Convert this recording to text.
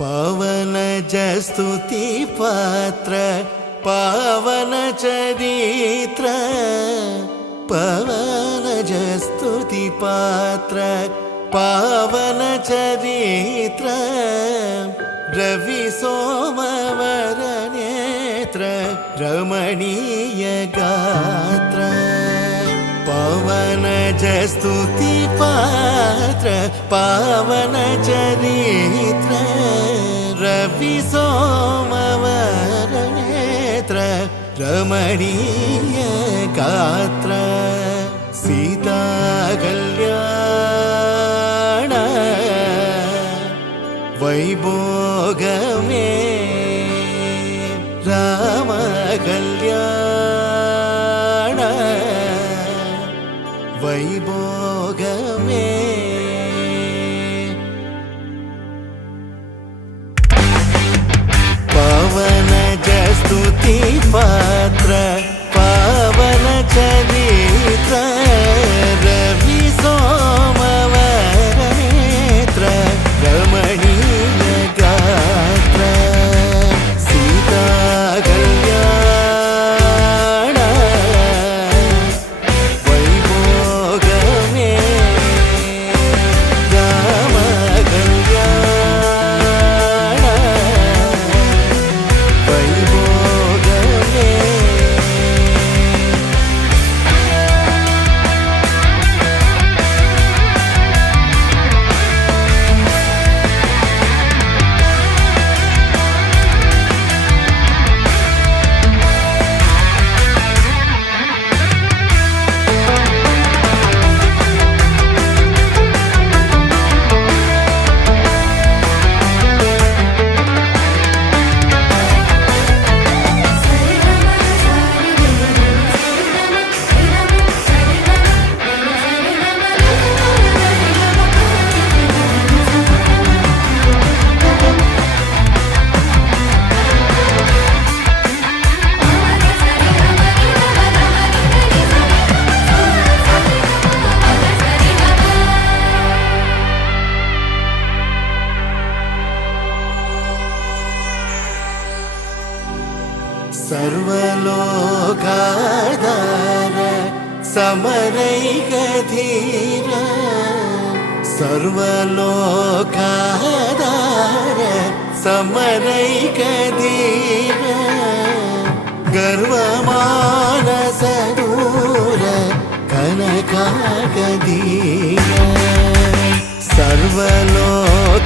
पावन जस्तुति पात्र पावन चरित्र पावन जस्तुति पात्र पावन चरित्र रवि सोमवर नेत्र रमणीय गात्र पावन जस्तुति पात्र पावन चरित्र रवि सोमवर नेत्र रमणीय गात्र सीता कल्याण वैभोगमे राम कल्याण वैभोगमे पावन जस्तुति पात्र पावन चरित्र रवि सोमवर नेत्र रमणीय गात्र सीता कल्याण वैभोगमे राम कल्याण वैभोगमे सर्वलोकाधार समरैकधीर सर्वलोकाधार समरैकधीर गर्वमानसदूर कनकागधीर सर्वलोकाधार